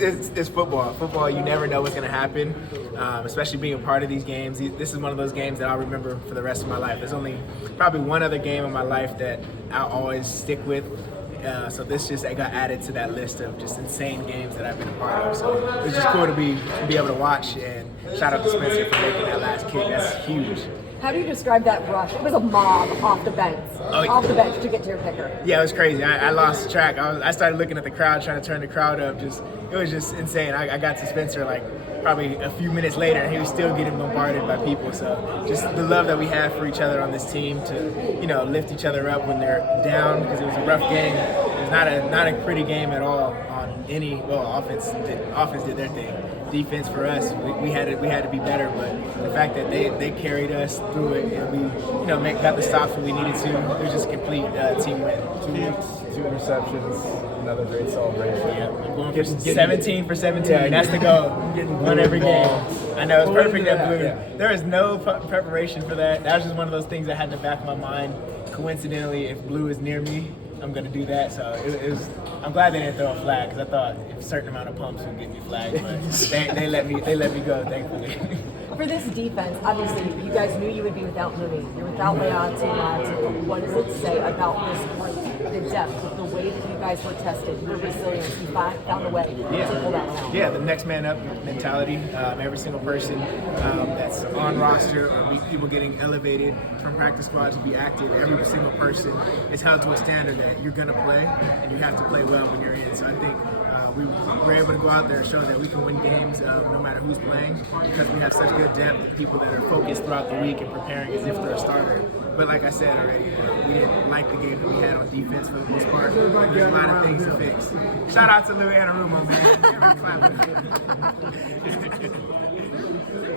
It's football. Football, you never know what's going to happen, especially being a part of these games. This is one of those games that I'll remember for the rest of my life. There's only probably one other game in my life that I'll always stick with. So this just got added to that list of just insane games that I've been a part of. So it was just cool to be able to watch, and shout out to Spencer for making that last kick. That's huge. How do you describe that rush? It was a mob off the bench to get to your kicker. Yeah, it was crazy. I lost track. I started looking at the crowd, trying to turn the crowd up. It was just insane. I got to Spencer like probably a few minutes later, and he was still getting bombarded by people. So just the love that we have for each other on this team to lift each other up when they're down, because it was a rough game. It was not a pretty game at all on any. Well, offense did their thing. Defense for us, we had to be better, but the fact that they carried us through it, and we got the stops when we needed to, it was just a complete team win. 2 interceptions, another great celebration. Yeah, I'm going for 17 for 17. Yeah, that's the goal. Win every game. I know it's perfect at Blue. Yeah. There is no preparation for that. That was just one of those things that had in the back of my mind. Coincidentally, if Blue is near me, I'm gonna do that. So it was. I'm glad they didn't throw a flag, because I thought a certain amount of pumps would get me flagged, but they let me go, thankfully. For this defense, obviously, you guys knew you would be without Mooney. You're without Leon. What does it say about this group, the depth, the way that you guys were tested, your resilience? You found a way to pull that one out. Yeah, the next man up mentality. Every single person that's on roster, or people getting elevated from practice squad to be active, every single person is held to a standard that you're going to play, and you have to play well when you're in. So I think we were able to go out there and show that we can win games no matter who's playing, because we have such good depth of people that are focused throughout the week and preparing as if they're a starter. But like I said already, we didn't like the game that we had on defense for the most part. There's a lot of things to fix. Shout out to Lou Anarumo, man.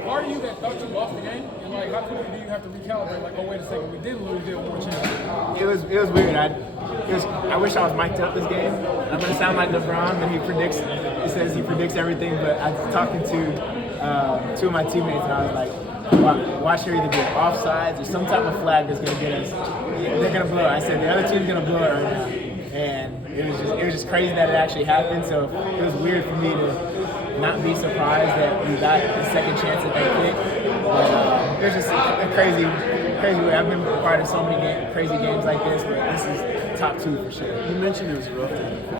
Are you that thought you lost the game? And like, how quickly do you have to recalibrate? Like, oh wait a second, we did lose, there was more chance. It was weird. I wish I was mic'd up this game. I'm gonna sound like LeBron when he says he predicts everything. But I was talking to 2 of my teammates, and I was like, watch her either get offsides or some type of flag that's gonna get us. They're gonna blow it. I said the other team's gonna blow it right now, and it was just crazy that it actually happened. So it was weird for me to not be surprised that we got the second chance at that kick. But it was just a crazy way. I've been a part of so many crazy games like this, but this is top 2 for sure. You mentioned it was a rough day for